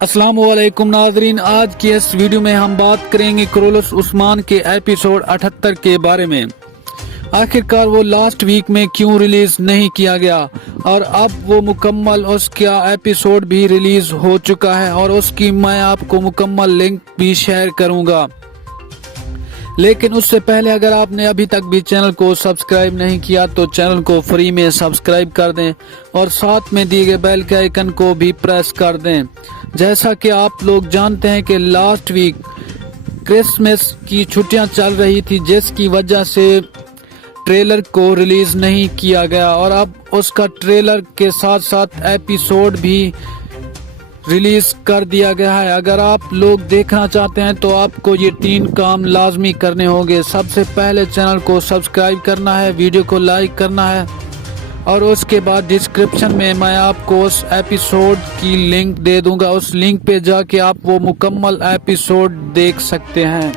अस्सलाम वालेकुम नाजरीन, आज की इस वीडियो में हम बात करेंगे क्रोलस उस्मान के एपिसोड 78 के बारे में। आखिरकार वो लास्ट वीक में क्यों रिलीज नहीं किया गया और अब वो मुकम्मल उसका एपिसोड भी रिलीज हो चुका है और उसकी मैं आपको मुकम्मल लिंक भी शेयर करूंगा। लेकिन उससे पहले अगर आपने अभी तक भी चैनल को सब्सक्राइब नहीं किया तो चैनल को फ्री में सब्सक्राइब कर दें और साथ में दिए गए बेल के आइकन को भी प्रेस कर दें। जैसा कि आप लोग जानते हैं कि लास्ट वीक क्रिसमस की छुट्टियां चल रही थी, जिसकी वजह से ट्रेलर को रिलीज नहीं किया गया और अब उसका ट्रेलर के साथ साथ एपिसोड भी रिलीज कर दिया गया है। अगर आप लोग देखना चाहते हैं तो आपको ये 3 काम लाजमी करने होंगे। सबसे पहले चैनल को सब्सक्राइब करना है, वीडियो को लाइक करना है और उसके बाद डिस्क्रिप्शन में मैं आपको उस एपिसोड की लिंक दे दूंगा। उस लिंक पे जाके आप वो मुकम्मल एपिसोड देख सकते हैं।